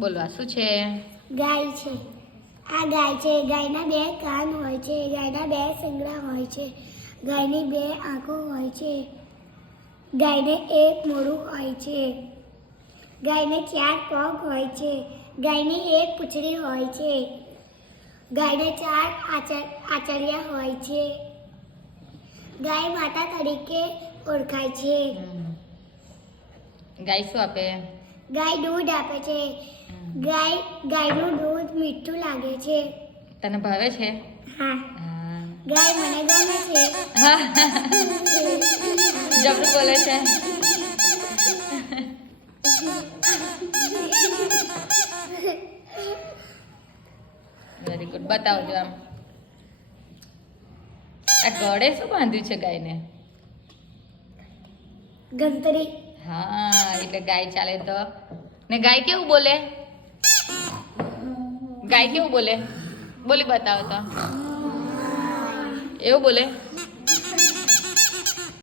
બોલો આ શું છે? ગાય છે. આ ગાય છે. ગાયના 2 કાન હોય છે. ગાયના 2 શિંગડા હોય છે. ગાયની 2 આંખો હોય છે. ગાયને 1 મોઢું હોય છે. ગાયને 4 પગ હોય છે. ગાયની 1 પૂંછડી હોય છે. ગાયને 4 આંચળિયા હોય છે. ગાય માતા તરીકે ઓળખાય છે. ગાય શું આપે? ગાય દૂધ આપે છે. ગાયનું દૂધ મીઠું લાગે છે. તને ભાવે છે? હા. હા. ગાય મને ગમે છે. જબરું બોલે છે. Very good. બતાવજો આમ. આ ગળે શું બાંધ્યું છે ગાયને? ગંતરી. હા, એટલે ગાય ચાલે તો. ને ગાય કેવું બોલે? ગાય કેવું બોલે? બોલી બતાવો તો. એવું બોલે?